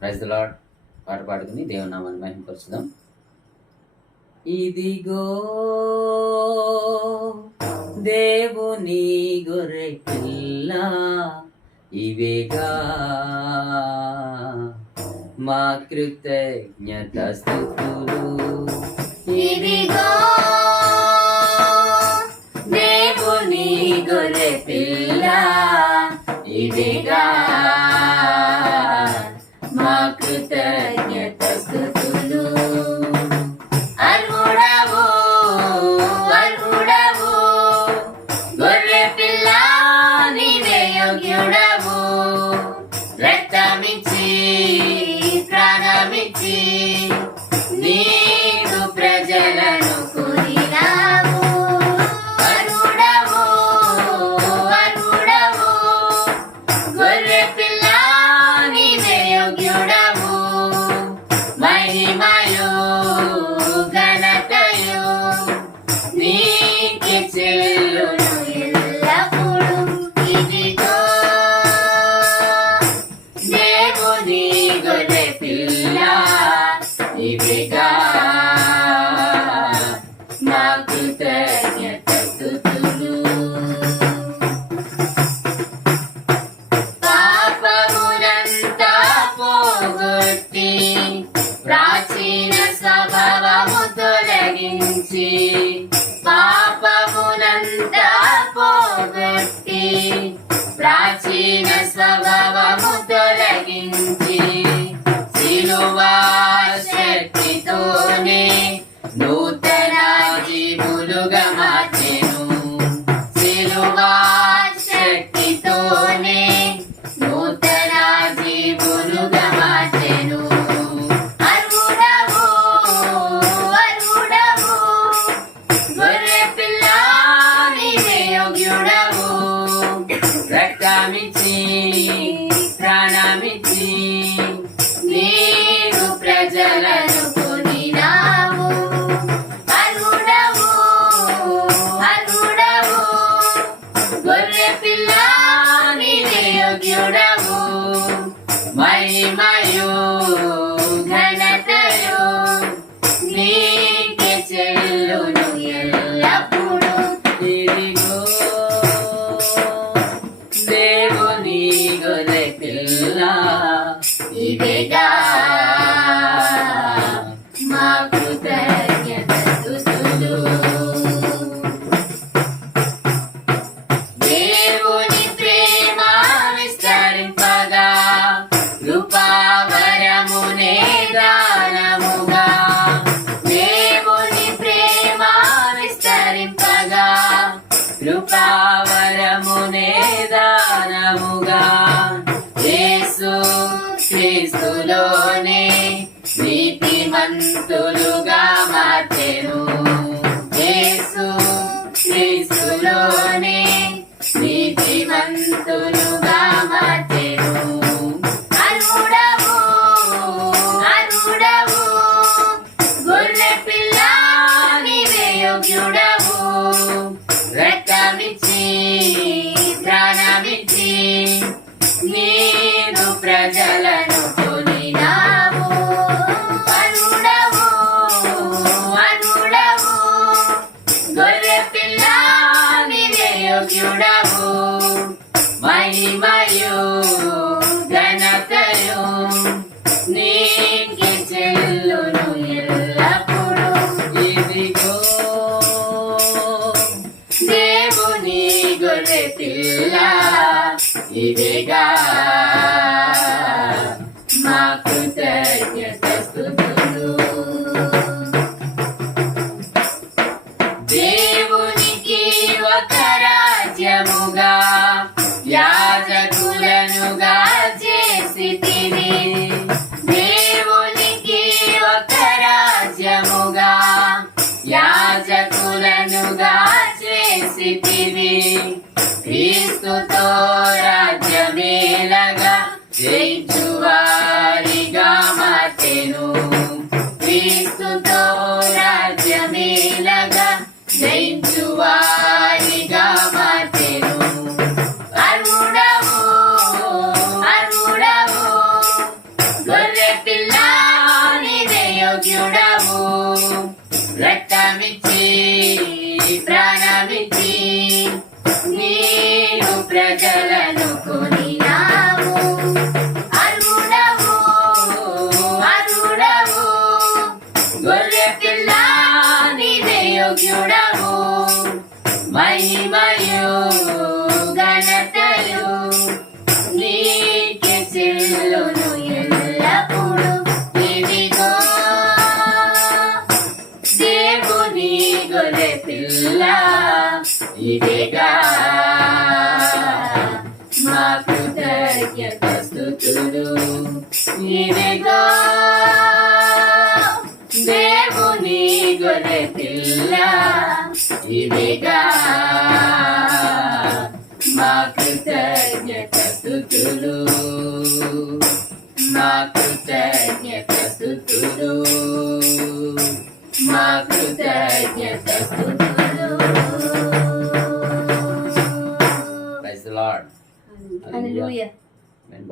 Praise the lord. పాట పాడుకుని దేవుని నామాన్ని మహిమపరచుదాం. ఇదిగో దేవుని గొర్రె పిల్ల, ఇవేగా మా కృతజ్ఞత స్తుతులు. ఇదిగో దేవుని గొర్రె పిల్ల, ఇదిగా మా కృతజ్ఞత స్తుతులు. అర్హుడవు అర్హుడవు గొర్రె పిల్ల, నీవే యోగ్యుడవు. రక్తమిచ్చి ప్రాణమిచ్చి నీకు ప్రజలను కొనినావు. అర్హుడవు అర్హుడవు గొర్రె పిల్ల, నీవే యోగ్యుడవు. మహిమయు ఘనతయు నీకే చెల్లును ఎల్లప్పుడూ. ఇదిగో దేవుని గొర్రె పిల్ల, ఇదిగా మా కృతజ్ఞత స్తుతులు. పాపమునంతా పోగొట్టి ప్రాచీన స్వభావము తొలగించి, పాపమునంతా పోగొట్టి ప్రాచీన స్వభావము తొలగించి, సిలువా శక్తితోనే నూతన జీవులుగా మార్చెను. సిలువా శక్తితోనే నూతన జీవులుగా మార్చెను. అర్హుడవు అర్హుడవు గొర్రె పిల్ల, నీవే యోగ్యుడవు. రక్తమిచ్చి ప్రాణమిచ్చి నీకు ప్రజలను కొనినావు. అర్హుడవు అర్హుడవు గొర్రె పిల్ల, నీవే యోగ్యుడవు. మహిమయు ఘనతయు నీకే చెల్లును ఎల్లప్పుడూ. ఇదిగో దేవుని గొర్రె పిల్ల, ఇదిగా మా కృతజ్ఞత స్తుతులు. దేవుని ప్రేమ విస్తరింపగా, కృపావరమునే దానముగా. దేవుని ప్రేమ విస్తరింపగా, కృపావరమునే దానముగా. యేసు క్రీస్తులోనే నీతిమంతులుగా మార్చెను. యేసు క్రీస్తులోనే నీతిమంతులుగా మార్చెను. అర్హుడవు అర్హుడవు గొర్రె పిల్ల, నీవే యోగ్యుడవు. రక్తమిచ్చి ప్రాణమిచ్చి నీకు ప్రజలను కొనినావు. అర్హుడవు గొర్రె పిల్ల నీవే యోగ్యుడవు రక్తమిచ్చి ప్రాణమిచ్చి నీవు ప్రజలను కొనినావు అర్హుడవు అర్హుడవు గొర్రె పిల్ల నీవే యోగ్యుడవు మహిమయు ఘనతయు నీకే చెల్లును ఎల్లప్పుడు ఇదిగో దేవుని గొర్రె పిల్ల ఇదిగా మా కృతజ్ఞత స్తుతులు ఇదిగో దేవుని గొర్రె పిల్ల ఇదిగా మా కృతజ్ఞత స్తుతులు మా కృతజ్ఞత స్తుతులు మా కృతజ్ఞత స్తుతులు praise the lord hallelujah. Amen.